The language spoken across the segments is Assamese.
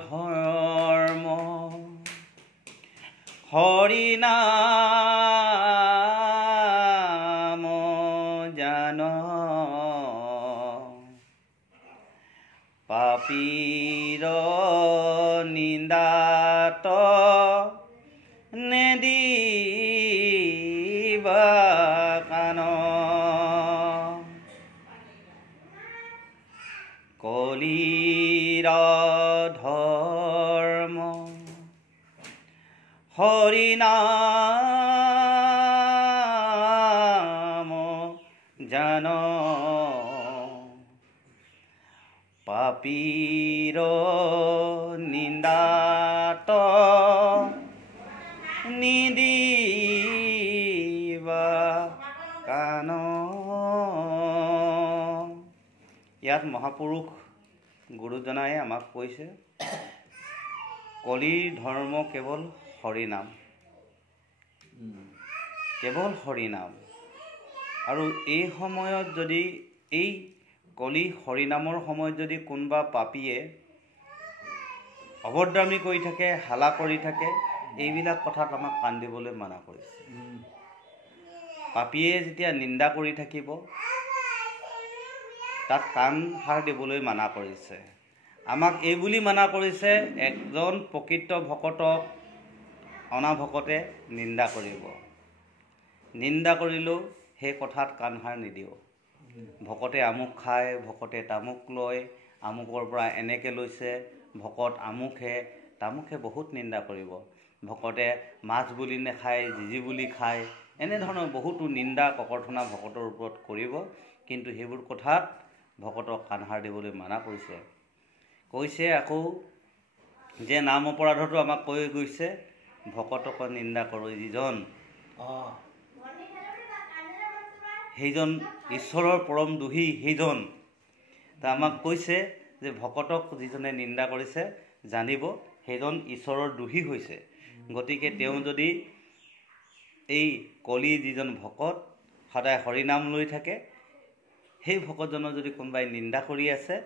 ধৰ্ম হৰি নাম জান পাপীৰ নিন্দাত নেদিবা কাণ কলিৰ ধৰ্ম হৰি নাম জান পাপীৰ নিন্দাত নিদিবা কাণ ইয়াত মহাপুৰুষ গুৰুজনাই আমাক কৈছে কলিৰ ধৰ্ম কেৱল হৰিনাম কেৱল হৰিনাম আৰু এই সময়ত যদি এই কলি হৰিনামৰ সময়ত যদি কোনোবা পাপীয়ে অভদ্ৰামী কৰি থাকে হালা কৰি থাকে এইবিলাক কথাত আমাক কাণ দিবলৈ মানা কৰিছে পাপীয়ে যেতিয়া নিন্দা কৰি থাকিব তাত কাণ সাৰ দিবলৈ মানা কৰিছে আমাক এই বুলি মানা কৰিছে একজন প্ৰকৃত ভকতক অনাভকতে নিন্দা কৰিব নিন্দা কৰিলেও সেই কথাত কাণসাৰ নিদিও ভকতে আমুক খায় ভকতে তামুক লয় আমুকৰ পৰা এনেকৈ লৈছে ভকত আমুকহে তামুকহে বহুত নিন্দা কৰিব ভকতে মাছ বুলি নাখায় জিজি বুলি খায় এনেধৰণৰ বহুতো নিন্দা ককৰ্থনা ভকতৰ ওপৰত কৰিব কিন্তু সেইবোৰ কথাত ভকতক কাণসাৰ দিবলৈ মানা কৰিছে কৈছে আকৌ যে নাম অপৰাধটো আমাক কৈ গৈছে ভকতক নিন্দা কৰে যিজন সেইজন ঈশ্বৰৰ পৰম দোহী সেইজন তা আমাক কৈছে যে ভকতক যিজনে নিন্দা কৰিছে জানিব সেইজন ঈশ্বৰৰ দোহী হৈছে গতিকে তেওঁ যদি এই কলি যিজন ভকত সদায় হৰিনাম লৈ থাকে সেই ভকতজনৰ যদি কোনোবাই নিন্দা কৰি আছে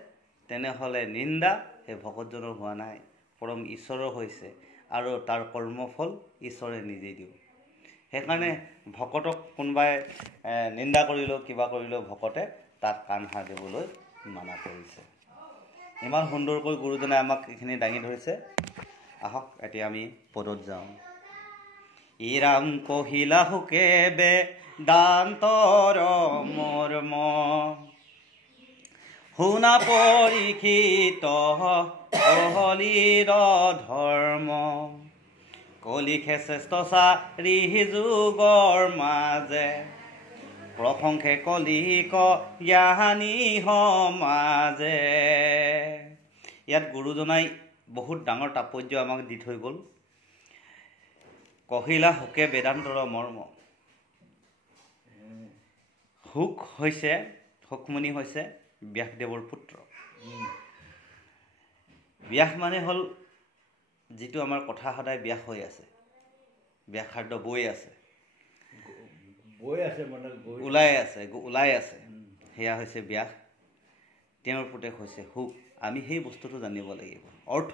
তেনেহ'লে নিন্দা সেই ভকতজনৰ হোৱা নাই পৰম ঈশ্বৰৰ হৈছে আৰু তাৰ কৰ্মফল ঈশ্বৰে নিজেই দিব সেইকাৰণে ভকতক কোনোবাই নিন্দা কৰিলেও কিবা কৰিলেও ভকতে তাক কাণসাৰ দিবলৈ মানা কৰিছে ইমান সুন্দৰকৈ গুৰুজনাই আমাক এইখিনি দাঙি ধৰিছে আহক এতিয়া আমি পদত যাওঁ ইৰাম কহিলা হুকে বেদান্তৰ মৰ্ম শুনা পৰীক্ষিত কলিৰ ধৰ্ম কলিখে শ্ৰেষ্ঠ চাৰি যুগৰ মাজে প্ৰশংসে কলিক জ্ঞানী সমাজে ইয়াত গুৰুজনাই বহুত ডাঙৰ তাৎপৰ্য আমাক দি থৈ গ'ল কহিলা হুকে বেদান্তৰ মৰ্ম হুক হৈছে হুকমুনি হৈছে ব্যাসদেৱৰ পুত্ৰ ব্যাস মানে হ'ল যিটো আমাৰ কথা সদায় ব্যাস হৈ আছে ব্যাসাৰ্ধ বৈ আছে মানে ওলাই আছে সেয়া হৈছে ব্যাস তেওঁৰ পুতেক হৈছে হুক আমি সেই বস্তুটো জানিব লাগিব অৰ্থ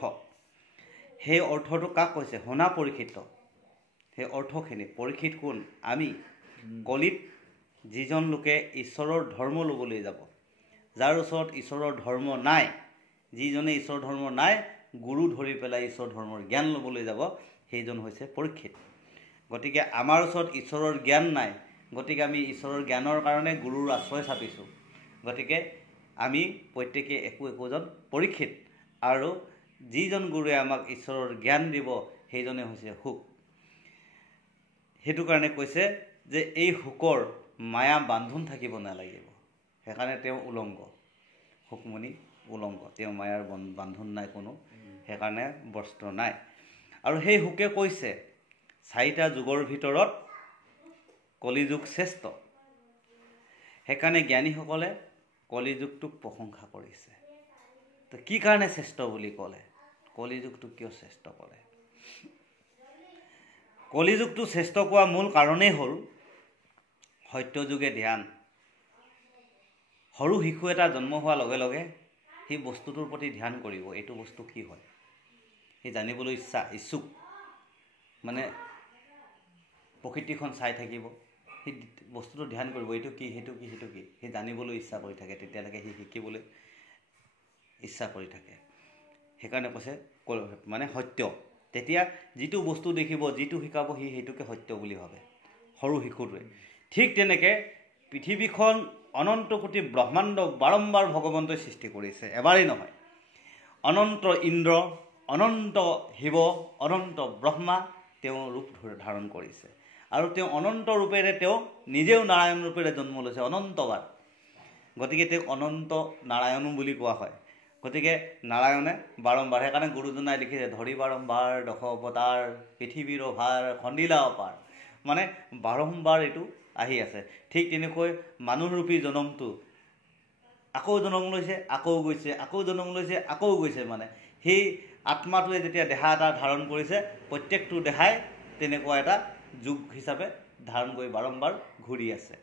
সেই অৰ্থটো কাক কৈছে শুনা পৰীক্ষিত সেই অৰ্থখিনি পৰীক্ষিত কোন আমি কলিত যিজন লোকে ঈশ্বৰৰ ধৰ্ম ল'বলৈ যাব যাৰ ওচৰত ঈশ্বৰৰ ধৰ্ম নাই যিজনে ঈশ্বৰৰ ধৰ্ম নাই গুৰু ধৰি পেলাই ঈশ্বৰ ধৰ্মৰ জ্ঞান ল'বলৈ যাব সেইজন হৈছে পৰীক্ষিত গতিকে আমাৰ ওচৰত ঈশ্বৰৰ জ্ঞান নাই গতিকে আমি ঈশ্বৰৰ জ্ঞানৰ কাৰণে গুৰুৰ আশ্ৰয় চাপিছোঁ গতিকে আমি প্ৰত্যেকে একোজন পৰীক্ষিত আৰু যিজন গুৰুৱে আমাক ঈশ্বৰৰ জ্ঞান দিব সেইজনে হৈছে হুক সেইটো কাৰণে কৈছে যে এই হুকৰ মায়া বান্ধোন থাকিব নালাগিব সেইকাৰণে তেওঁ উলংগ হুকমুনি উলংগ তেওঁ মায়াৰ বান্ধোন নাই কোনো সেইকাৰণে বস্ত্ৰ নাই আৰু সেই হুকে কৈছে চাৰিটা যুগৰ ভিতৰত কলিযুগ শ্ৰেষ্ঠ সেইকাৰণে জ্ঞানীসকলে কলিযুগটোক প্ৰশংসা কৰিছে তো কি কাৰণে শ্ৰেষ্ঠ বুলি ক'লে কলিযুগটো কিয় শ্ৰেষ্ঠ ক'লে কলিযুগটো শ্ৰেষ্ঠ কোৱা মূল কাৰণেই হ'ল সত্যযুগে ধ্যান সৰু শিশু এটা জন্ম হোৱাৰ লগে লগে সেই বস্তুটোৰ প্ৰতি ধ্যান কৰিব, এইটো বস্তু কি হয়, সেই জানিবলৈ ইচ্ছুক, মানে প্ৰকৃতিখন চাই থাকিব, সেই বস্তুটো ধ্যান কৰিব, এইটো কি সেইটো কি সেইটো কি, সেই জানিবলৈ ইচ্ছা কৰি থাকে, তেতিয়ালৈকে সি শিকিবলৈ ইচ্ছা কৰি থাকে। সেইকাৰণে কৈছে মানে সত্য। তেতিয়া যিটো বস্তু দেখিব, যিটো শিকাব, সি সেইটোকে সত্য বুলি ভাবে সৰু শিশুটোৱে। ঠিক তেনেকৈ পৃথিৱীখন অনন্ত কোটি ব্ৰহ্মাণ্ড বাৰম্বাৰ ভগৱন্তই সৃষ্টি কৰিছে, এবাৰেই নহয়। অনন্ত ইন্দ্ৰ, অনন্ত শিৱ, অনন্ত ব্ৰহ্মা তেওঁ ৰূপ ধাৰণ কৰিছে, আৰু তেওঁ অনন্ত ৰূপেৰে তেওঁ নিজেও নাৰায়ণ ৰূপেৰে জন্ম লৈছে অনন্তবাৰ। গতিকে তেওঁক অনন্ত নাৰায়ণো বুলি কোৱা হয়। গতিকে নাৰায়ণে বাৰম্বাৰ, সেইকাৰণে গুৰুজনাই লিখিছে ধৰি বাৰম্বাৰ দশ অৱতাৰ, পৃথিৱীৰ ভাৰ খন্দিলা অপাৰ, মানে বাৰম্বাৰ এইটো আহি আছে। ঠিক তেনেকৈ মানুহৰূপী জনমটো আকৌ জন্ম লৈছে, আকৌ গৈছে, আকৌ জন্ম লৈছে, আকৌ গৈছে। মানে সেই আত্মাটোৱে যেতিয়া দেহা এটা ধাৰণ কৰিছে, প্ৰত্যেকটো দেহাই তেনেকুৱা এটা যুগ হিচাপে ধাৰণ কৰি বাৰম্বাৰ ঘূৰি আছে,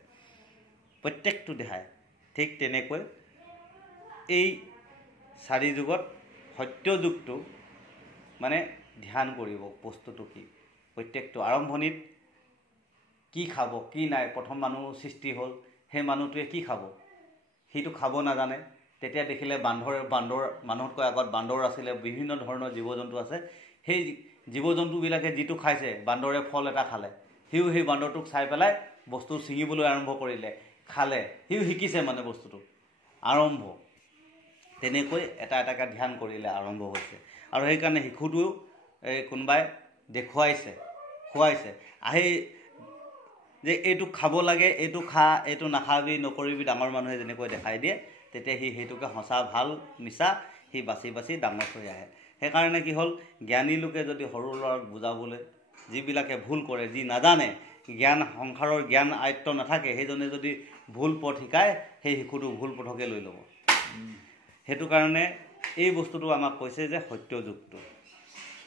প্ৰত্যেকটো দেহাই। ঠিক তেনেকৈ এই 4 যুগত সত্য যুগটো মানে ধ্যান কৰিব, বস্তুটো কি, প্ৰত্যেকটো আৰম্ভণিত কি খাব কি নাই, প্ৰথম মানুহ সৃষ্টি হ'ল, সেই মানুহটোৱে কি খাব, সিটো খাব নাজানে। তেতিয়া দেখিলে বান্দৰ, মানুহতকৈ আগত বান্দৰ আছিলে, বিভিন্ন ধৰণৰ জীৱ জন্তু আছে। সেই জীৱ জন্তুবিলাকে যিটো খাইছে, বান্দৰে ফল এটা খালে, সিও সেই বান্দৰটোক চাই পেলাই বস্তু ছিঙিবলৈ আৰম্ভ কৰিলে, খালে, সিও শিকিছে মানে বস্তুটো আৰম্ভ। তেনেকৈ এটা এটাকৈ ধ্যান কৰিলে আৰম্ভ হৈছে। আৰু সেইকাৰণে শিশুটোও কোনোবাই দেখুৱাইছে, খুৱাইছে, আহি যে এইটো খাব লাগে, এইটো খা, এইটো নাখাবি, নকৰিবি, ডাঙৰ মানুহে যেনেকৈ দেখাই দিয়ে, তেতিয়া সি সেইটোকে সঁচা ভাল মিছা সি বাছি বাছি ডাঙৰ হৈ আহে। সেইকাৰণে কি হ'ল, জ্ঞানী লোকে যদি সৰু ল'ৰাক বুজাবলৈ, যিবিলাকে ভুল কৰে, যি নাজানে, জ্ঞান সংসাৰৰ জ্ঞান আয়ত্ব নাথাকে, সেইজনে যদি ভুল পথ শিকায়, সেই শিশুটো ভুল পথকে লৈ ল'ব। সেইটো কাৰণে এই বস্তুটো আমাক কৈছে যে সত্য যুগটো,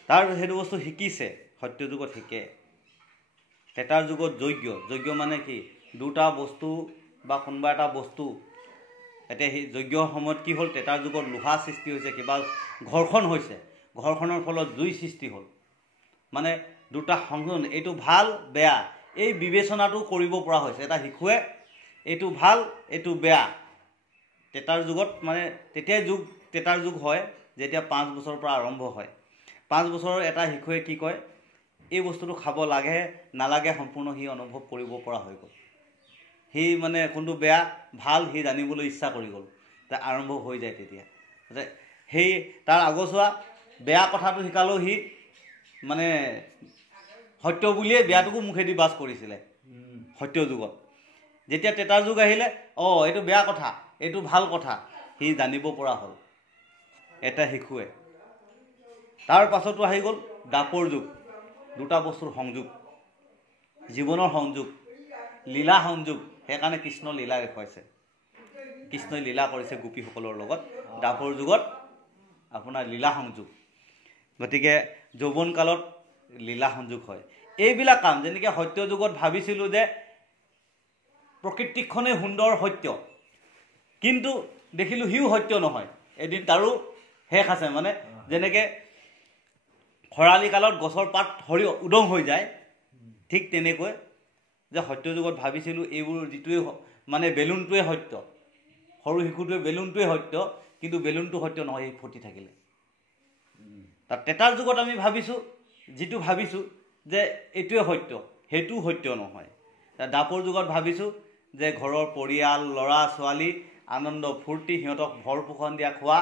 তাৰ সেইটো বস্তু শিকিছে, সত্য যুগত শিকে। তেতাৰ যুগত যজ্ঞ মানে কি, দুটা বস্তু বা কোনোবা এটা বস্তু, এতিয়া সেই যজ্ঞৰ সময়ত কি হ'ল, তেতাৰ যুগত লোহা সৃষ্টি হৈছে, কিবা ঘৰ্ষণ হৈছে, ঘৰ্ষণৰ ফলত জুই সৃষ্টি হ'ল, মানে দুটা সংযোজন, এইটো ভাল বেয়া, এই বিবেচনাটো কৰিব পৰা হৈছে এটা শিশুৱে, এইটো ভাল এইটো বেয়া। তেতাৰ যুগত মানে তেতিয়াই তেতাৰ যুগ হয় যেতিয়া 5 বছৰৰ পৰা আৰম্ভ হয়। 5 বছৰৰ এটা শিশুৱে কি কয়, এই বস্তুটো খাব লাগে নালাগে সম্পূৰ্ণ সি অনুভৱ কৰিব পৰা হৈ গ'ল। সি মানে কোনটো বেয়া ভাল সি জানিবলৈ ইচ্ছা কৰি গ'ল, তা আৰম্ভ হৈ যায় তেতিয়া। সেই তাৰ আগছোৱা বেয়া কথাটো শিকালেও সি মানে সত্য বুলিয়ে বেয়াটোকো মুখেদি বাছ কৰিছিলে সত্য যুগত। যেতিয়া তেতাৰ যুগ আহিলে, এইটো বেয়া কথা এইটো ভাল কথা সি জানিব পৰা হ'ল এটা শিশুৱে। তাৰ পাছতো আহি গ'ল দ্বাপৰ যুগ, দুটা বস্তুৰ সংযোগ, জীৱনৰ সংযোগ, লীলা সংযোগ। সেইকাৰণে কৃষ্ণ লীলা দেখুৱাইছে, কৃষ্ণই লীলা কৰিছে গোপীসকলৰ লগত। দ্বাপৰ যুগত আপোনাৰ লীলা সংযোগ, গতিকে যৌৱন কালত লীলা সংযোগ হয়। এইবিলাক কাম যেনেকৈ সত্য যুগত ভাবিছিলোঁ যে প্ৰকৃতিখনেই সুন্দৰ সত্য, কিন্তু দেখিলোঁ সিও সত্য নহয়, এদিন তাৰো শেষ আছে। মানে যেনেকৈ খৰালি কালত গছৰ পাত সৰি উদং হৈ যায়, ঠিক তেনেকৈ যে সত্য যুগত ভাবিছিলোঁ এইবোৰ যিটোৱে মানে বেলুনটোৱে সত্য, সৰু শিশুটোৱে বেলুনটোৱে সত্য, কিন্তু বেলুনটো সত্য নহয়, সি ফুটি থাকিলে। তাত তেতাৰ যুগত আমি ভাবিছোঁ, যিটো ভাবিছোঁ যে এইটোৱে সত্য, সেইটোও সত্য নহয়। দ্বাপৰ যুগত ভাবিছোঁ যে ঘৰৰ পৰিয়াল ল'ৰা ছোৱালী আনন্দ ফূৰ্তি, সিহঁতক ভৰ পোষণ দিয়া খোৱা,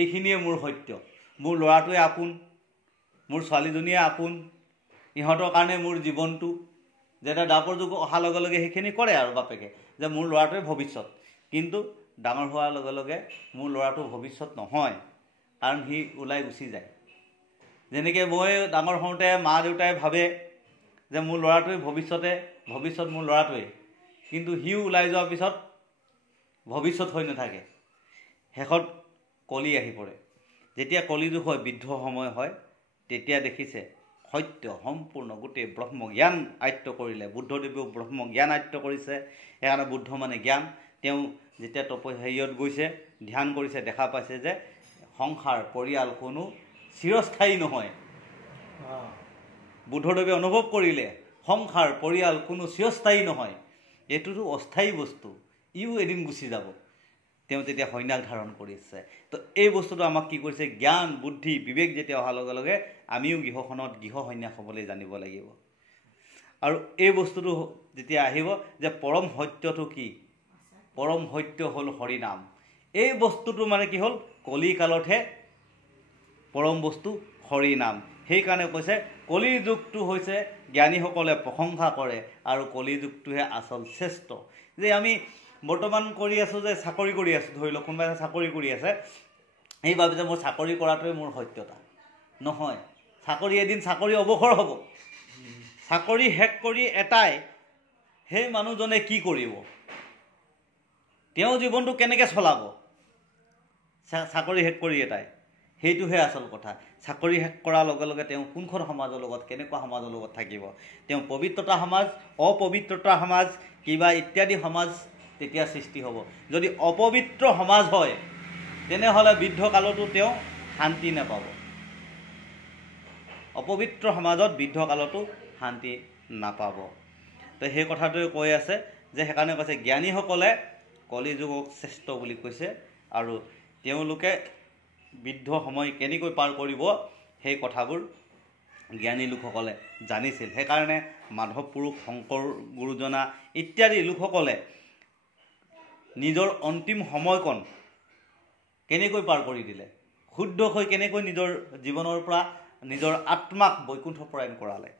এইখিনিয়ে মোৰ সত্য, মোৰ ল'ৰাটোৱে আপোন, মোৰ ছোৱালীজনীয়ে আপোন, ইহঁতৰ কাৰণে মোৰ জীৱনটো। যেতিয়া দ্বাপৰ যুগ অহাৰ লগে লগে সেইখিনি কৰে আৰু বাপেকে, যে মোৰ ল'ৰাটোৱে ভৱিষ্যত। কিন্তু ডাঙৰ হোৱাৰ লগে লগে মোৰ ল'ৰাটো ভৱিষ্যত নহয়, কাৰণ সি ওলাই গুচি যায়। যেনেকৈ মই ডাঙৰ হওঁতে মা দেউতাই ভাবে যে মোৰ ল'ৰাটোৱে ভৱিষ্যত মোৰ ল'ৰাটোৱেই, কিন্তু সিও ওলাই যোৱাৰ পিছত ভৱিষ্যত হৈ নাথাকে, শেষত কলি আহি পৰে। যেতিয়া কলিযুগ হয়, বৃদ্ধ সময় হয়, তেতিয়া দেখিছে সত্য সম্পূৰ্ণ গোটেই ব্ৰহ্মজ্ঞান আয়ত্ব কৰিলে। বুদ্ধদেৱেও ব্ৰহ্মজ্ঞান আয়ত্ব কৰিছে, সেইকাৰণে বুদ্ধ মানে জ্ঞান। তেওঁ যেতিয়া হেৰিয়ত গৈছে ধ্যান কৰিছে দেখা পাইছে যে সংসাৰ পৰিয়াল কোনো চিৰস্থায়ী নহয়। বুদ্ধদেৱে অনুভৱ কৰিলে সংসাৰ পৰিয়াল কোনো চিৰস্থায়ী নহয়, এইটোতো অস্থায়ী বস্তু, ইও এদিন গুচি যাব। তেওঁ তেতিয়া সন্ন্যাস ধাৰণ কৰিছে। তো এই বস্তুটো আমাক কি কৰিছে, জ্ঞান বুদ্ধি বিবেক যেতিয়া অহাৰ লগে লগে আমিও গৃহখনত গৃহ সন্ন্যাস হ'বলৈ জানিব লাগিব। আৰু এই বস্তুটো যেতিয়া আহিব যে পৰম সত্যটো কি, পৰম সত্য হ'ল হৰিনাম। এই বস্তুটো মানে কি হ'ল, কলিকালতহে পৰম বস্তু হৰিনাম। সেইকাৰণে কৈছে কলিৰ যুগটো হৈছে জ্ঞানীসকলে প্ৰশংসা কৰে আৰু কলিৰ যুগটোহে আচল শ্ৰেষ্ঠ। যে আমি বৰ্তমান কৰি আছোঁ, যে চাকৰি কৰি আছোঁ, ধৰি লওক কোনোবাই চাকৰি কৰি আছে, সেইবাবে যে মোৰ চাকৰি কৰাটোৱে মোৰ সত্যতা নহয়। চাকৰি এদিন চাকৰি অৱসৰ হ'ব। চাকৰি শেষ কৰি এটাই, সেই মানুহজনে কি কৰিব, তেওঁ জীৱনটো কেনেকৈ চলাব, চাকৰি শেষ কৰি এটাই, সেইটোহে আচল কথা। চাকৰি শেষ কৰাৰ লগে লগে তেওঁ কোনখন সমাজৰ লগত, কেনেকুৱা সমাজৰ লগত থাকিব, তেওঁ পবিত্ৰতা সমাজ, অপবিত্ৰতা সমাজ, কিবা ইত্যাদি সমাজ তেতিয়া সৃষ্টি হ'ব। যদি অপবিত্ৰ সমাজ হয় তেনেহ'লে বৃদ্ধকালতো তেওঁ শান্তি নাপাব। অপবিত্ৰ সমাজত বৃদ্ধকালতো শান্তি নাপাব। তো সেই কথাটোৱে কৈ আছে যে সেইকাৰণে কৈছে জ্ঞানীসকলে কলিযুগক শ্ৰেষ্ঠ বুলি কৈছে আৰু তেওঁলোকে বৃদ্ধ সময় কেনেকৈ পাৰ কৰিব সেই কথাবোৰ জ্ঞানী লোকসকলে জানিছিল। সেইকাৰণে মাধৱ পুৰুষ, শংকৰ গুৰুজনা ইত্যাদি লোকসকলে নিজৰ অন্তিম সময়কণ কেনেকৈ পাৰ কৰি দিলে, শুদ্ধ হৈ কেনেকৈ নিজৰ জীৱনৰ পৰা নিজৰ আত্মাক বৈকুণ্ঠপৰায়ণ কৰালে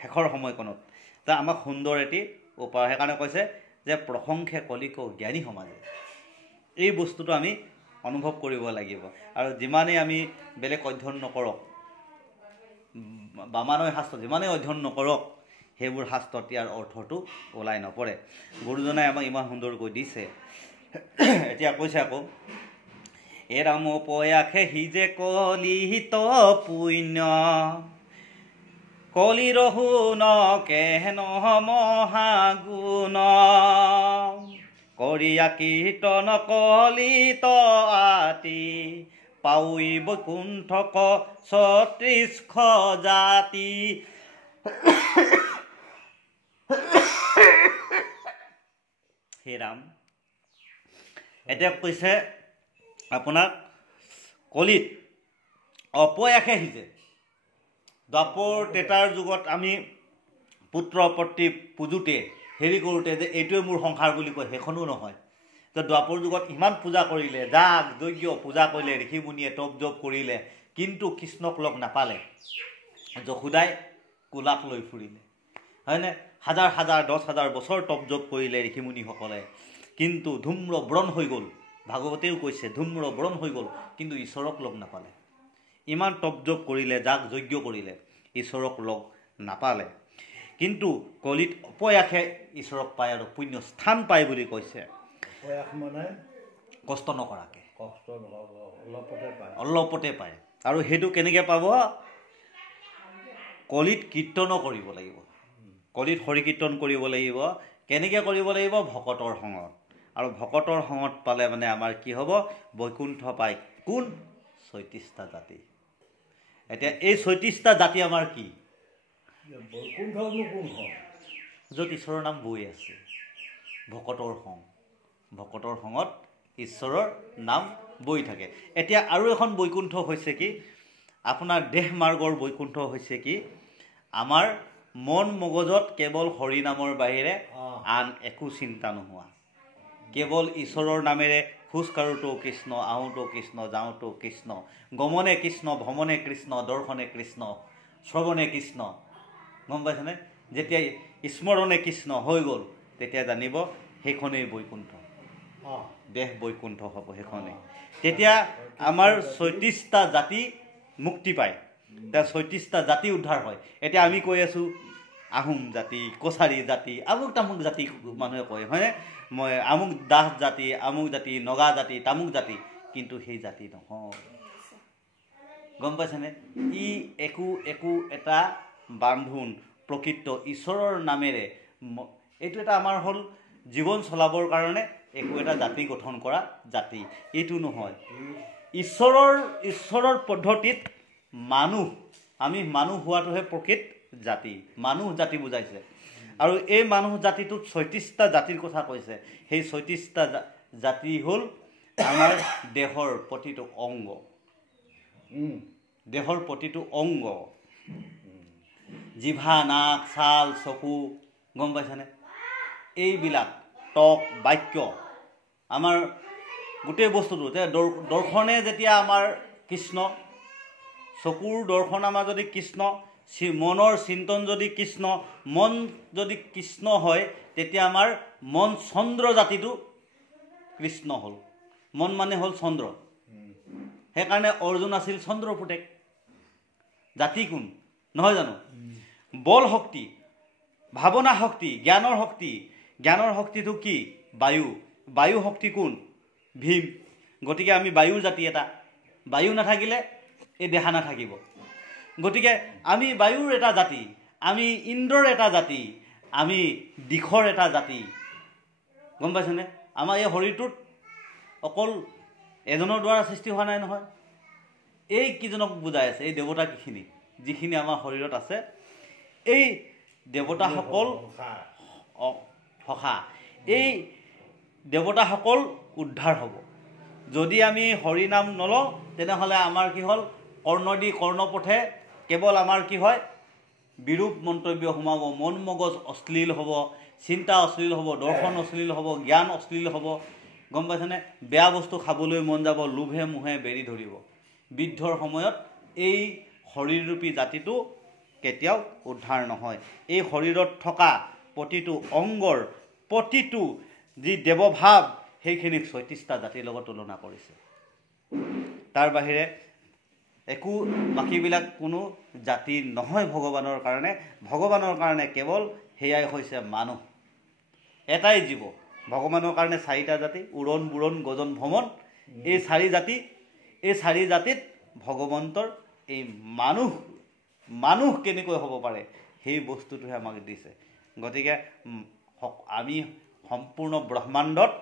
শেষৰ সময়কণত। তা আমাক সুন্দৰ এটি উপায়। সেইকাৰণে কৈছে যে প্ৰশংসে কলিক জ্ঞানী সমাজে। এই বস্তুটো আমি অনুভৱ কৰিব লাগিব। আৰু যিমানেই আমি বেলেগ অধ্যয়ন নকৰক, বামানয় শাস্ত্ৰ যিমানেই অধ্যয়ন নকৰক, সেইবোৰ শাস্ত্ৰত ইয়াৰ অৰ্থটো ওলাই নপৰে। গুৰুজনাই আমাক ইমান সুন্দৰকৈ দিছে। এতিয়া কৈছে আকৌ, এৰাম পয়াসে সিজে কলিহিত পুণ্য, কলিৰহু ন কেহন মহাগুণ, কৰিয়া কীৰ্তন কলিত আতি, পাউই বৈকুণ্ঠক ৩৬ জাতি। হে ৰাম, এতিয়া কৈছে আপোনাক কলিত অপয়াসে সিজে। দ্বাপৰ ত্ৰেতাৰ যুগত আমি পুত্ৰ পত্নী পূজোতে হেৰি কৰোঁতে যে এইটোৱে মোৰ সংসাৰ বুলি কয়, সেইখনো নহয়। তো দ্বাপৰ যুগত ইমান পূজা কৰিলে, যাগ যজ্ঞ পূজা কৰিলে, ঋষি মুনিয়ে তপ জপ কৰিলে, কিন্তু কৃষ্ণক লগ নাপালে। যশোদাই কোলাত লৈ ফুৰিলে, হয়নে? হাজাৰ হাজাৰ 10,000 বছৰ তপ জপ কৰিলে ঋষিমুনিসকলে, কিন্তু ধূম্ৰ ব্ৰণ হৈ গ'ল। ভাগৱতেও কৈছে ধূম্ৰ ব্ৰণ হৈ গ'ল, কিন্তু ঈশ্বৰক লগ নাপালে। ইমান তপ জপ কৰিলে, যাগ যজ্ঞ কৰিলে, ঈশ্বৰক লগ নাপালে। কিন্তু কলিত অপয়াসে ঈশ্বৰক পায় আৰু পুণ্য স্থান পায় বুলি কৈছে। মানে কষ্ট নকৰাকৈ, অলপতে পায়। আৰু সেইটো কেনেকৈ পাব? কলিত কীৰ্তনো কৰিব লাগিব, কলিত হৰি কীৰ্তন কৰিব লাগিব। কেনেকৈ কৰিব লাগিব? ভকতৰ সংগত। আৰু ভকতৰ সংগত পালে মানে আমাৰ কি হ'ব? বৈকুণ্ঠ পায়। কোন? ৩৬টা জাতি। এতিয়া এই ৩৬টা জাতি আমাৰ কি? য'ত ঈশ্বৰৰ নাম বৈ আছে, ভকতৰ সং, ভকতৰ সংগত ঈশ্বৰৰ নাম বৈ থাকে। এতিয়া আৰু এখন বৈকুণ্ঠ হৈছে কি? আপোনাৰ দেহ মাৰ্গৰ বৈকুণ্ঠ হৈছে কি? আমাৰ মন মগজত কেৱল হৰি নামৰ বাহিৰে আন একো চিন্তা নোহোৱা, কেৱল ঈশ্বৰৰ নামেৰে খোজ কাঢ়োঁতেও কৃষ্ণ, আহোঁতেও কৃষ্ণ, যাওঁতেও কৃষ্ণ, গমনে কৃষ্ণ, ভ্ৰমণে কৃষ্ণ, দৰ্শনে কৃষ্ণ, শ্ৰৱণে কৃষ্ণ। গম পাইছেনে? যেতিয়া স্মৰণে কৃষ্ণ হৈ গ'ল, তেতিয়া জানিব সেইখনেই বৈকুণ্ঠ, দেহ বৈকুণ্ঠ হ'ব সেইখনেই। তেতিয়া আমাৰ ৩৬টা জাতি মুক্তি পায়, এতিয়া ৩৬টা জাতি উদ্ধাৰ হয়। এতিয়া আমি কৈ আছোঁ আহোম জাতি, কছাৰী জাতি, আমুক তামুক জাতি মানুহে কয়, হয়নে? মই আমুক দাস জাতি, আমুক জাতি, নগা জাতি, তামুক জাতি, কিন্তু সেই জাতি নহয়। গম পাইছেনে? ই একো এটা বান্ধোন প্ৰকৃত ঈশ্বৰৰ নামেৰে। এইটো এটা আমাৰ হ'ল জীৱন চলাবৰ কাৰণে একো এটা জাতি গঠন কৰা জাতি এইটো নহয় ঈশ্বৰৰ পদ্ধতিত মানুহ আমি মানুহ হোৱাটোহে প্ৰকৃত জাতি মানুহ জাতি বুজাইছে আৰু এই মানুহ জাতিটোত ৩৬টা জাতিৰ কথা কৈছে সেই ৩৬টা জাতি হ'ল আমাৰ দেহৰ প্ৰতিটো অংগ দেহৰ প্ৰতিটো অংগ জিভা নাক ছাল চকু গম পাইছানে এইবিলাক টক বাক্য আমাৰ গোটেই বস্তুটো যে দৰ্শনে যেতিয়া আমাৰ কৃষ্ণ চকুৰ দৰ্শন আমাৰ যদি কৃষ্ণ মনৰ চিন্তন যদি কৃষ্ণ মন যদি কৃষ্ণ হয় তেতিয়া আমাৰ মন চন্দ্ৰ জাতিটো কৃষ্ণ হ'ল মন মানে হ'ল চন্দ্ৰ সেইকাৰণে অৰ্জুন আছিল চন্দ্ৰ পুতেক জাতি কোন নহয় জানো বল শক্তি ভাৱনা শক্তি জ্ঞানৰ শক্তিটো কি বায়ু শক্তি কোন ভীম গতিকে আমি বায়ুৰ জাতি এটা বায়ু নাথাকিলে এই দেহা নাথাকিব গতিকে আমি বায়ুৰ এটা জাতি আমি ইন্দ্ৰৰ এটা জাতি আমি দিশৰ এটা জাতি গম পাইছেনে আমাৰ এই শৰীৰটোত অকল এজনৰ দ্বাৰা সৃষ্টি হোৱা নাই নহয় এই কিজনক বুজাই আছে এই দেৱতা কিখিনি যিখিনি আমাৰ শৰীৰত আছে এই দেৱতাসকল সখা এই দেৱতাসকল উদ্ধাৰ হ'ব যদি আমি হৰি নাম নলওঁ তেনেহ'লে আমাৰ কি হ'ল কৰ্ণদি কৰ্ণপথে কেৱল আমাৰ কি হয় বিৰূপ মন্তব্য সোমাব মন মগজ অশ্লীল হ'ব চিন্তা অশ্লীল হ'ব দৰ্শন অশ্লীল হ'ব জ্ঞান অশ্লীল হ'ব গম পাইছেনে বেয়া বস্তু খাবলৈ মন যাব লোভে মোহে বেৰি ধৰিব বৃদ্ধৰ সময়ত এই শৰীৰৰূপী জাতিটো কেতিয়াও উদ্ধাৰ নহয় এই শৰীৰত থকা প্ৰতিটো অংগৰ প্ৰতিটো যি দেৱভাৱ সেইখিনিক ৩৬টা জাতিৰ লগত তুলনা কৰিছে তাৰ বাহিৰে একো বাকীবিলাক কোনো জাতি নহয় ভগৱানৰ কাৰণে কেৱল সেয়াই হৈছে মানুহ এটাই জীৱ ভগৱানৰ কাৰণে 4টা জাতি উৰণ বুৰণ গজন ভ্ৰমণ এই 4 জাতিত ভগৱন্তৰ এই মানুহ কেনেকৈ হ'ব পাৰে সেই বস্তুটোহে আমাক দিছে গতিকে আমি সম্পূৰ্ণ ব্ৰহ্মাণ্ডত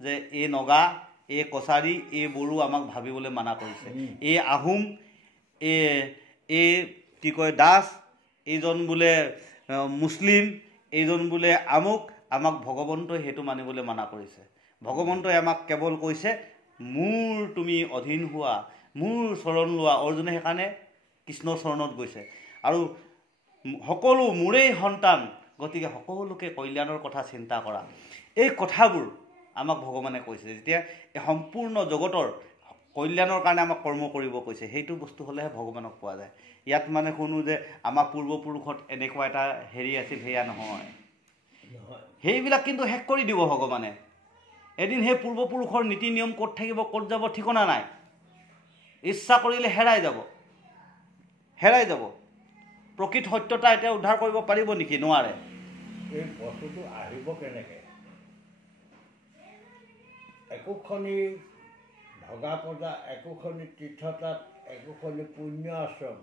যে এই নগা এই কছাৰী এই বড়ো আমাক ভাবিবলৈ মানা কৰিছে এই আহোম এই কি কয় দাস এইজন বোলে মুছলিম এইজন বোলে আমাক ভগৱন্তই সেইটো মানিবলৈ মানা কৰিছে ভগৱন্তই আমাক কেৱল কৈছে মোৰ তুমি অধীন হোৱা মোৰ চৰণ লোৱা অৰ্জুনে সেইকাৰণে কৃষ্ণৰ চৰণত গৈছে আৰু সকলো মোৰেই সন্তান গতিকে সকলোকে কল্যাণৰ কথা চিন্তা কৰা এই কথাবোৰ আমাক ভগৱানে কৈছে যেতিয়া এই সম্পূৰ্ণ জগতৰ কল্যাণৰ কাৰণে আমাক কৰ্ম কৰিব কৈছে সেইটো বস্তু হ'লেহে ভগৱানক পোৱা যায় ইয়াত মানে শুনো যে আমাৰ পূৰ্বপুৰুষত এনেকুৱা এটা হেৰি আছিল সেয়া নহয় সেইবিলাক কিন্তু শেষ কৰি দিব ভগৱানে এদিন সেই পূৰ্বপুৰুষৰ নীতি নিয়ম ক'ত থাকিব ক'ত যাব ঠিকনা নাই ইচ্ছা কৰিলে হেৰাই যাব প্ৰকৃত সত্যতা এতিয়া উদ্ধাৰ কৰিব পাৰিব নেকি নোৱাৰে এই বস্তুটো আহিব কেনেকৈ একোখনি ভগা পূজা একোখনি তীৰ্থতাত একোখনি পুণ্য আশ্ৰম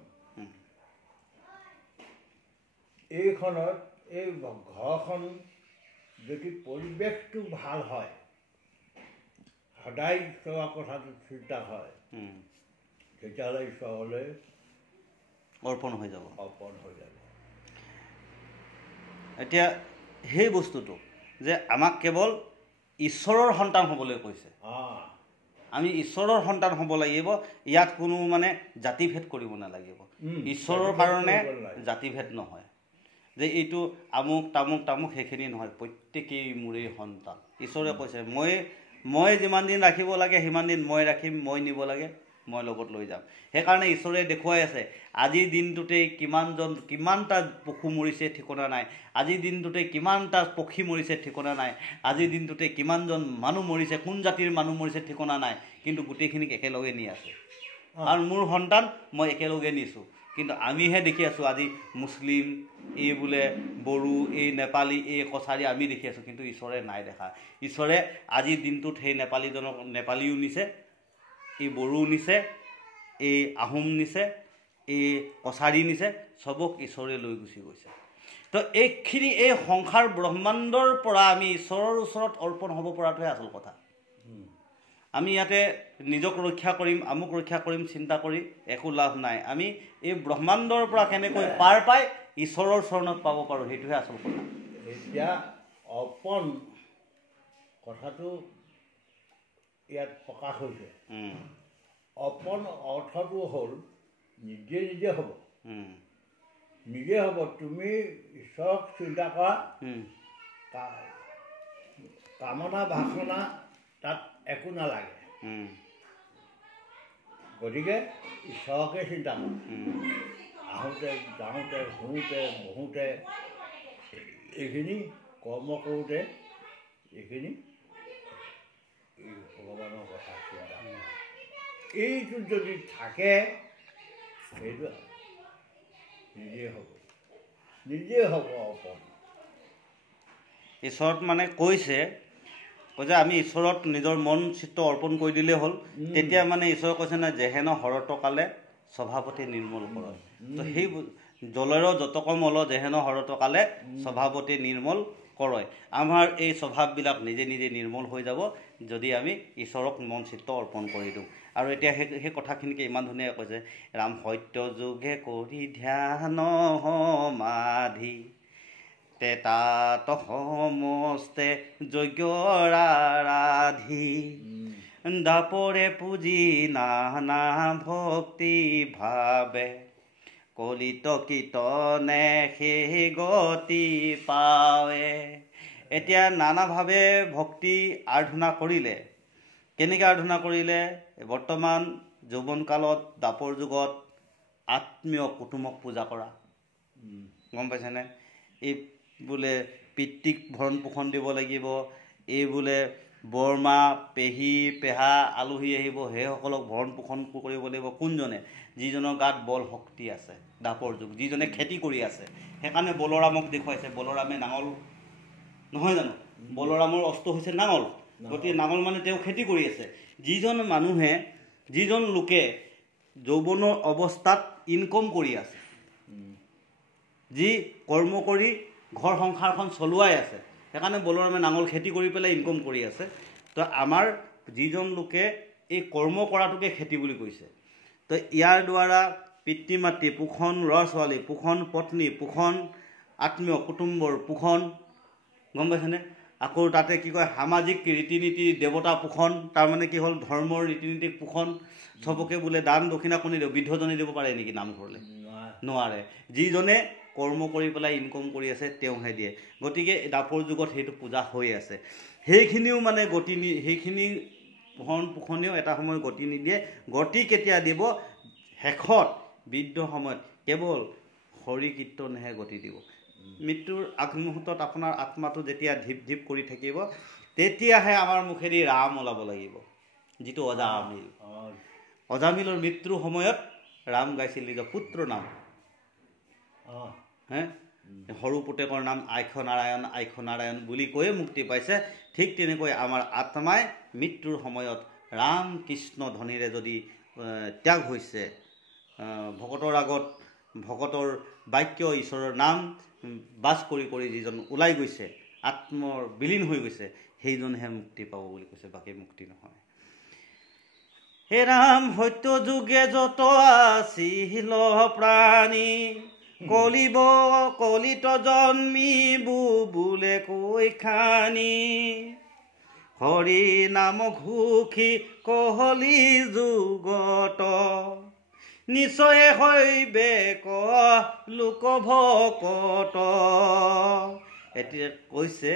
এইখনত এই ঘৰখন যদি পৰিৱেশটো ভাল হয় সদায় চোৱা কথাটো চিন্তা হয় তেতিয়াহ'লে ঈশ্বৰলৈ অৰ্পণ হৈ যাব এতিয়া সেই বস্তুটো যে আমাক কেৱল ঈশ্বৰৰ সন্তান হ'বলৈ কৈছে আমি ঈশ্বৰৰ সন্তান হ'ব লাগিব ইয়াত কোনো মানে জাতিভেদ কৰিব নালাগিব ঈশ্বৰৰ কাৰণে জাতিভেদ নহয় যে এইটো আমুক তামুক সেইখিনি নহয় প্ৰত্যেকেই মোৰেই সন্তান ঈশ্বৰে কৈছে মই যিমান দিন ৰাখিব লাগে সিমান দিন মই ৰাখিম মই নিব লাগে মই লগত লৈ যাম সেইকাৰণে ঈশ্বৰে দেখুৱাই আছে আজিৰ দিনটোতেই কিমানটা পশু মৰিছে ঠিকনা নাই আজিৰ দিনটোতেই কিমানটা পক্ষী মৰিছে ঠিকনা নাই আজিৰ দিনটোতেই কিমানজন মানুহ মৰিছে কোন জাতিৰ মানুহ মৰিছে ঠিকনা নাই কিন্তু গোটেইখিনিক একেলগে নি আছে আৰু মোৰ সন্তান মই একেলগে নিছোঁ কিন্তু আমিহে দেখি আছোঁ আজি মুছলিম এই বোলে বড়ো এই নেপালী এই কছাৰী আমি দেখি আছোঁ কিন্তু ঈশ্বৰে নাই দেখা ঈশ্বৰে আজিৰ দিনটোত সেই নেপালীও নিছে এই বড়ো নিছে এই আহোম নিছে এই কছাৰী নিছে চবক ঈশ্বৰে লৈ গুচি গৈছে তো এইখিনি এই সংসাৰ ব্ৰহ্মাণ্ডৰ পৰা আমি ঈশ্বৰৰ ওচৰত অৰ্পণ হ'ব পৰাটোহে আচল কথা। আমি ইয়াতে নিজক ৰক্ষা কৰিম, আমুক ৰক্ষা কৰিম চিন্তা কৰি একো লাভ নাই। আমি এই ব্ৰহ্মাণ্ডৰ পৰা কেনেকৈ পাৰ পাই ঈশ্বৰৰ চৰণত পাব পাৰোঁ সেইটোহে আচল কথা। এতিয়া অৰ্পণ কথাটো ইয়াত প্ৰকাশ হৈছে। অৰ্পণ অৰ্থটো হ'ল নিজে নিজে হ'ব, নিজে হ'ব। তুমি ঈশ্বৰক চিন্তা কৰা, কামনা বাসনা তাত একো নালাগে, গতিকে ঈশ্বৰকে চিন্তা কৰা। আহোঁতে যাওঁতে শুওঁতে বহোঁতে এইখিনি কৰ্ম কৰোঁতে এইখিনি ভগৱানৰ কথা চিন্তা কৰা। এইটো যদি থাকে সেইটো নিজে হ'ব, নিজে হ'ব অৰ্পণ। ঈশ্বৰত মানে কৈছে যে আমি ঈশ্বৰত নিজৰ মন চিত্ত অৰ্পণ কৰি দিলেই হ'ল। তেতিয়া মানে ঈশ্বৰে কৈছে না যেহেন হৰতকালে স্বভাৱতে নিৰ্মল কৰ। তো সেই জলৰ যতকম অল যেহেন হৰতকালে স্বভাৱতে নিৰ্মল কৰয়। আমাৰ এই স্বভাৱবিলাক নিজে নিজে নিৰ্মল হৈ যাব যদি আমি ঈশ্বৰক মন চিত্ত অৰ্পণ কৰি দিওঁ। আৰু এতিয়া সেই কথাখিনিকে ইমান ধুনীয়াকৈ কৈছে, ৰাম সত্য যোগে কৰি ধ্যান সমাধি তাত সমস্তে যজ্ঞৰাধি দাপৰে পুজি নানা ভক্তি ভাবে কলিত কীৰ্তনে সেই গতি পাৱে। এতিয়া নানাভাৱে ভক্তি আৰাধনা কৰিলে। কেনেকৈ আৰাধনা কৰিলে? বৰ্তমান যৌৱনকালত দাপৰ যুগত আত্মীয় কুটুমক পূজা কৰা, গম পাইছেনে? এই বোলে পিতৃক ভৰণ পোষণ দিব লাগিব, এই বোলে বৰমা পেহী পেহা আলহী আহিব সেইসকলক ভৰণ পোষণ কৰিব লাগিব। কোনজনে? যিজনৰ গাত বল শক্তি আছে, দাপৰ যুগ, যিজনে খেতি কৰি আছে। সেইকাৰণে বলৰামক দেখুৱাইছে। বলৰামে নাঙল নহয় জানো? বলৰামৰ অস্ত্ৰ হৈছে নাঙল। গতিকে নাঙল মানে তেওঁ খেতি কৰি আছে। যিজন লোকে যৌৱনৰ অৱস্থাত ইনকম কৰি আছে, যি কৰ্ম কৰি ঘৰ সংসাৰখন চলোৱাই আছে, সেইকাৰণে বলৰামে নাঙল খেতি কৰি পেলাই ইনকম কৰি আছে। তো আমাৰ যিজন লোকে এই কৰ্ম কৰাটোকে খেতি বুলি কৈছে, তো ইয়াৰ দ্বাৰা পিতৃ মাতৃ পোষণ, ল'ৰা ছোৱালী পোষণ, পত্নী পোষণ, আত্মীয় কুটুম্বৰ পোষণ, গম পাইছেনে? আকৌ তাতে কি কয় সামাজিক ৰীতি নীতি দেৱতা পোষণ, তাৰমানে কি হ'ল ধৰ্মৰ ৰীতি নীতি পোষণ। চবকে বোলে দান দক্ষিণা কোনে দিব? বৃদ্ধজনে দিব পাৰে নেকি নামঘৰলৈ? নোৱাৰে। যিজনে কৰ্ম কৰি পেলাই ইনকম কৰি আছে তেওঁহে দিয়ে। গতিকে দাপৰ যুগত সেইটো পূজা হৈ আছে। সেইখিনিও মানে গতি সেইখিনি ভৰণ পোষণেও এটা সময় গতি নিদিয়ে। গতি কেতিয়া দিব? শেষত বৃদ্ধ সময়ত কেৱল হৰি কীৰ্তনহে গতি দিব। মৃত্যুৰ আগমুহূৰ্তত আপোনাৰ আত্মাটো যেতিয়া ধিপ ধিপ কৰি থাকিব, তেতিয়াহে আমাৰ মুখেদি ৰাম ওলাব লাগিব, যিটো অজামিল। অজামিলৰ মৃত্যুৰ সময়ত ৰাম গাইছিল নিজৰ পুত্ৰ নাম, সৰু পুতেকৰ নাম আইখ নাৰায়ণ বুলি কৈয়ে মুক্তি পাইছে। ঠিক তেনেকৈ আমাৰ আত্মাই মৃত্যুৰ সময়ত ৰাম কৃষ্ণ ধ্বনিৰে যদি ত্যাগ হৈছে, ভকতৰ আগত ভকতৰ বাক্য ঈশ্বৰৰ নাম বাস কৰি কৰি যিজন ওলাই গৈছে, আত্মৰ বিলীন হৈ গৈছে, সেইজনহে মুক্তি পাব বুলি কৈছে, বাকী মুক্তি নহয়। হে ৰাম সত্য যুগে যত আছিল প্ৰাণী, কলিত জন্মিবু বোলে কৈ খানি, হৰি নাম ঘোষি কহলি যুগত, নিশ্চয় হৈবে ক লোক ভকত। এতিয়া কৈছে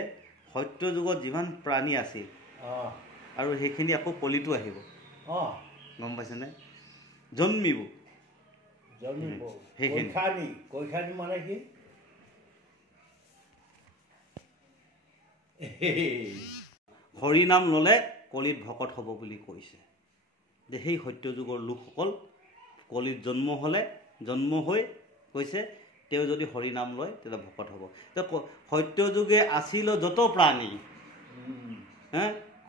সত্য যুগত যিমান প্ৰাণী আছিল আৰু সেইখিনি আকৌ কলিতো আহিব, গম পাইছেনে? জন্মিব কৈখানি মানে কি? হৰি নাম ল'লে কলিত ভকত হ'ব বুলি কৈছে। যে সেই সত্য যুগৰ লোকসকল কলিত জন্ম হৈ কৈছে তেওঁ যদি হৰি নাম লয় তেতিয়া ভকত হ'ব। সত্য যুগে আছিল যত প্ৰাণী,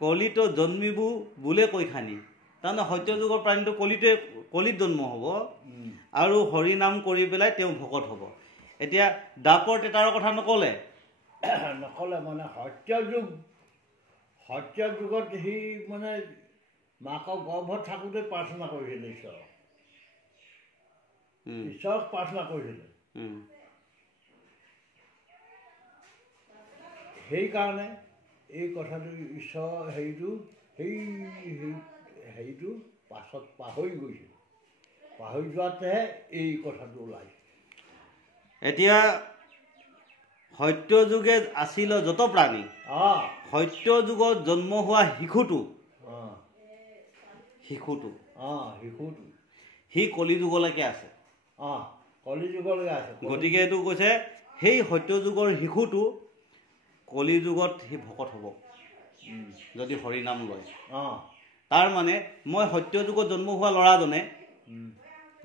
কলিত জন্মিবু বোলে কৈখানি। তাৰমানে সত্য যুগৰ প্ৰাণীটো কলিত জন্ম হ'ব আৰু হৰি নাম কৰি পেলাই তেওঁ ভকত হ'ব। এতিয়া দাপৰ টেটাৰৰ কথা নক'লে নক'লে মানে সত্য যুগত সি মানে মাকৰ গৰ্ভত থাকোঁতে প্ৰাৰ্থনা কৰিছিলে ঈশ্বৰক প্ৰাৰ্থনা কৰিছিলে সেইকাৰণে এই কথাটো ঈশ্বৰৰ হেৰিটো পাছত পাহৰি গৈছে পাহৰি যোৱাতেহে এই কথাটো ওলাইছে এতিয়া সত্য যুগে আছিল যত প্ৰাণী সত্য যুগত জন্ম হোৱা শিশুটো সি কলি যুগলৈকে আছে কলি যুগলৈকে আছে গতিকে এইটো কৈছে সেই সত্য যুগৰ শিশুটো কলি যুগত সি ভকত হ'ব যদি হৰি নাম লয় তাৰ মানে মই সত্য যুগত জন্ম হোৱা ল'ৰাজনে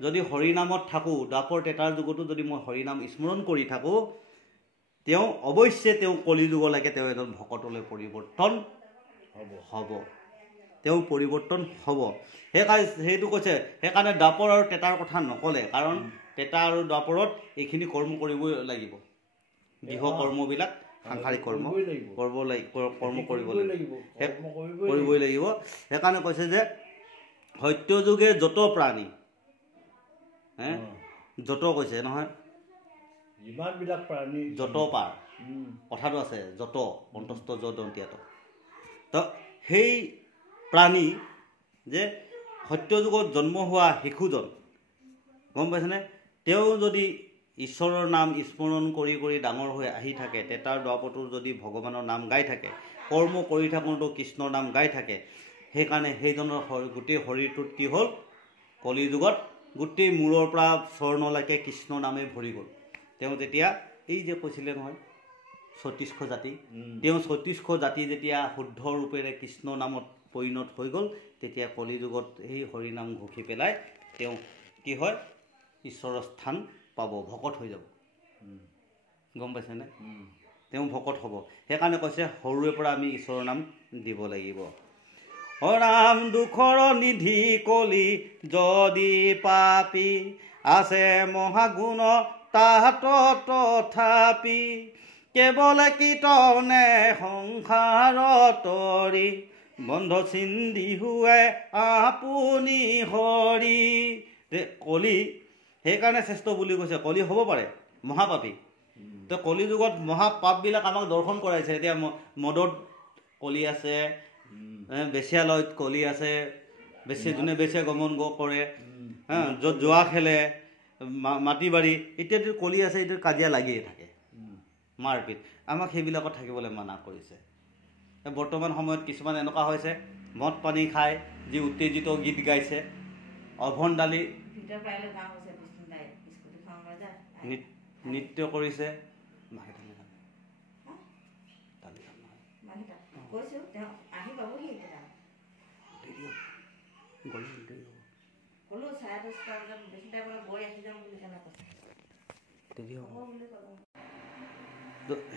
যদি হৰি নামত থাকোঁ দাপৰ টেটাৰ যুগতো যদি মই হৰি নাম স্মৰণ কৰি থাকোঁ তেওঁ অৱশ্যে তেওঁ কলি যুগলৈকে তেওঁ এজন ভকতলৈ পৰিৱৰ্তন হ'ব তেওঁ পৰিৱৰ্তন হ'ব সেইকাৰণে সেইটো কৈছে সেইকাৰণে দাপৰ আৰু টেটাৰ কথা নক'লে কাৰণ টেটা আৰু দাপৰত এইখিনি কৰ্ম কৰিবই লাগিব গৃহ কৰ্মবিলাক সাংসাৰিক কৰ্ম কৰিবই লাগিব সেইকাৰণে কৈছে যে সত্য যুগে যত প্ৰাণী যত কৈছে নহয় যিমানবিলাক প্ৰাণী যত পাৰ কথাটো আছে যত অন্তস্থ যত দন্তীয়াত তো সেই প্ৰাণী যে সত্য যুগত জন্ম হোৱা শিশুজন গম পাইছেনে তেওঁ যদি ঈশ্বৰৰ নাম স্মৰণ কৰি কৰি ডাঙৰ হৈ আহি থাকে টেটাৰ দ্বাপৰটোৰ যদি ভগৱানৰ নাম গাই থাকে কৰ্ম কৰি থাকোঁতেও কৃষ্ণৰ নাম গাই থাকে সেইকাৰণে সেইজনৰ গোটেই শৰীৰটোত কি হ'ল কলি যুগত গোটেই মূৰৰ পৰা চৰণলৈকে কৃষ্ণ নামে ভৰি গ'ল তেওঁ তেতিয়া এই যে কৈছিলে নহয় ৩৬ জাতি তেওঁ ৩৬ জাতি যেতিয়া শুদ্ধ ৰূপেৰে কৃষ্ণ নামত পৰিণত হৈ গ'ল তেতিয়া কলি যুগত সেই হৰি নাম ঘোষি পেলাই তেওঁ কি হয় ঈশ্বৰৰ স্থান পাব ভকত হৈ যাব গম পাইছেনে তেওঁ ভকত হ'ব সেইকাৰণে কৈছে সৰুৰে পৰা আমি ঈশ্বৰৰ নাম দিব লাগিব হৰাম দুখৰ নিধি কলি যদি পাপি আছে মহাগুণ তাহাত তথাপি কেৱল কীৰ্তনে সংসাৰ তৰি বন্ধ চিন্ধি হুৱে আপুনি হৰি কলি সেইকাৰণে শ্ৰেষ্ঠ বুলি কৈছে কলি হ'ব পাৰে মহাপাপী তো কলি যুগত মহাপাপবিলাক আমাক দৰ্শন কৰাইছে এতিয়া মদত কলি আছে বেচিয়ালয়ত কলি আছে যোনে বেচিয়া গমন কৰে য'ত জোৱা খেলে মাটি বাৰী ইত্যাদি কলি আছে এইটো কাজিয়া লাগিয়ে থাকে মাৰপিট আমাক সেইবিলাকত থাকিবলৈ মানা কৰিছে বৰ্তমান সময়ত কিছুমান এনেকুৱা হৈছে মদ পানী খাই যি উত্তেজিত গীত গাইছে অভন দালি নৃত্য কৰিছে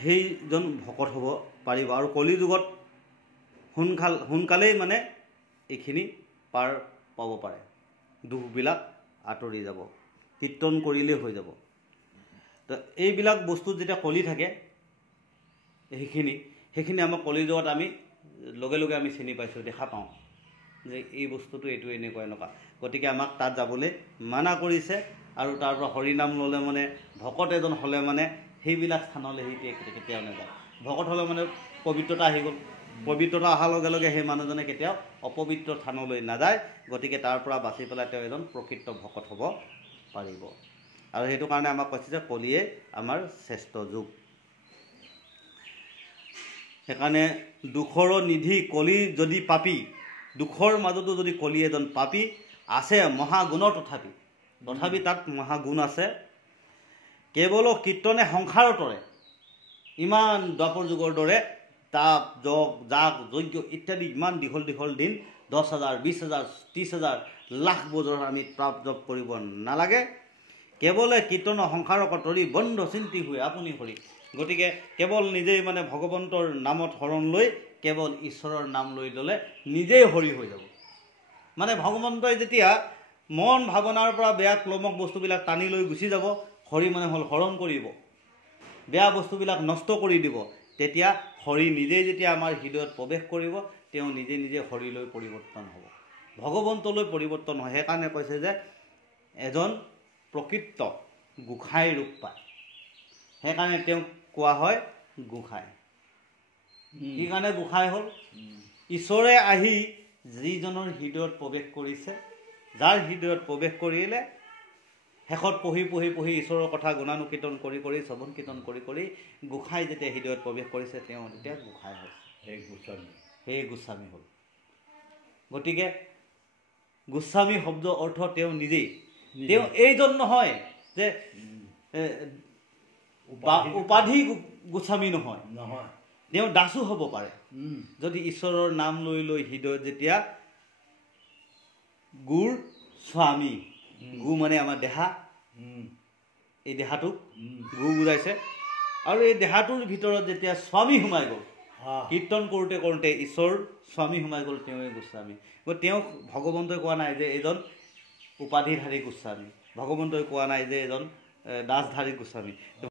সেইজন ভকত হ'ব পাৰিব আৰু কলি যুগত সোনকালেই মানে এইখিনি পাৰ পাব পাৰে দুখবিলাক আঁতৰি যাব কীৰ্তন কৰিলেই হৈ যাব তো এইবিলাক বস্তুত যেতিয়া কলি থাকে সেইখিনি আমাৰ কলি যুগত আমি লগে লগে আমি চিনি পাইছোঁ দেখা পাওঁ যে এই বস্তুটো এইটো এনেকুৱা গতিকে আমাক তাত যাবলৈ মানা কৰিছে আৰু তাৰ পৰা হৰিনাম ল'লে মানে ভকত এজন হ'লে মানে সেইবিলাক স্থানলৈ সি কেতিয়াও নাযায় ভকত হ'লে মানে পবিত্ৰতা আহি গ'ল পবিত্ৰতা অহাৰ লগে লগে সেই মানুহজনে কেতিয়াও অপবিত্ৰ স্থানলৈ নাযায় গতিকে তাৰ পৰা বাচি পেলাই তেওঁ এজন প্ৰকৃত ভকত হ'ব পাৰিব আৰু সেইটো কাৰণে আমাক কৈছে যে কলিয়ে আমাৰ শ্ৰেষ্ঠ যুগ সেইকাৰণে দুখৰ নিধি কলি যদি পাপী দুখৰ মাজতো যদি কলি এজন পাপী আছে মহাগুণৰ তথাপি তাত মহাগুণ আছে কেৱল কীৰ্তনে সংসাৰ তৰে ইমান দ্বাপৰ যুগৰ দৰে তাপ যগ যাগ যজ্ঞ ইত্যাদি ইমান দীঘল দিন 10,000 20,000 30,000 লাখ বছৰ আমি তাপ জপ কৰিব নালাগে কেৱলে কীৰ্তন সংসাৰক তৰি বন্ধ চিন্তি হৈ আপুনি হৰি গতিকে কেৱল নিজেই মানে ভগৱন্তৰ নামত শৰণ লৈ কেৱল ঈশ্বৰৰ নাম লৈ ল'লে নিজেই হৰি হৈ যাব মানে ভগৱন্তই যেতিয়া মন ভাৱনাৰ পৰা বেয়া ক্লমক বস্তুবিলাক টানি লৈ গুচি যাব হৰি মানে হ'ল হৰণ কৰিব, বেয়া বস্তুবিলাক নষ্ট কৰি দিব, তেতিয়া হৰি নিজেই যেতিয়া আমাৰ হৃদয়ত প্ৰৱেশ কৰিব, তেওঁ নিজে নিজে হৰিলৈ পৰিৱৰ্তন হ'ব, ভগৱন্তলৈ পৰিৱৰ্তন হয়। সেইকাৰণে কৈছে যে এজন প্ৰকৃত গোসাঁই ৰূপ পায়, সেইকাৰণে তেওঁক কোৱা হয় গোসাঁই। কি কাৰণে গোসাঁই হ'ল? ঈশ্বৰে আহি যিজনৰ হৃদয়ত প্ৰৱেশ কৰিছে, যাৰ হৃদয়ত প্ৰৱেশ কৰিলে শেষত পঢ়ি পঢ়ি পঢ়ি ঈশ্বৰৰ কথা গুণানুকীৰ্তন কৰি কৰি শ্ৰৱণ কীৰ্তন কৰি কৰি গোসাঁই যেতিয়া হৃদয়ত প্ৰৱেশ কৰিছে, তেওঁ তেতিয়া গোসাঁই হৈছে, সেই গোস্বামী হ'ল। গতিকে গোস্বামী শব্দ অৰ্থ তেওঁ নিজেই, তেওঁ এইজন নহয় যে উপাধি গোস্বামী নহয়, তেওঁ দাসো হ'ব পাৰে। যদি ঈশ্বৰৰ নাম লৈ লৈ হৃদয়ত যেতিয়া গুৰ স্বামী, গু মানে আমাৰ দেহা, এই দেহাটোক গু বুজাইছে, আৰু এই দেহাটোৰ ভিতৰত যেতিয়া স্বামী সোমাই গ'ল, কীৰ্তন কৰোঁতে কৰোঁতে ঈশ্বৰ স্বামী সোমাই গ'ল, তেওঁৱে গোস্বামী। গতিকে তেওঁক ভগৱন্তই কোৱা নাই যে এজন উপাধিধাৰী গোস্বামী, ভগৱন্তই কোৱা নাই যে এজন দাসধাৰী গোস্বামী।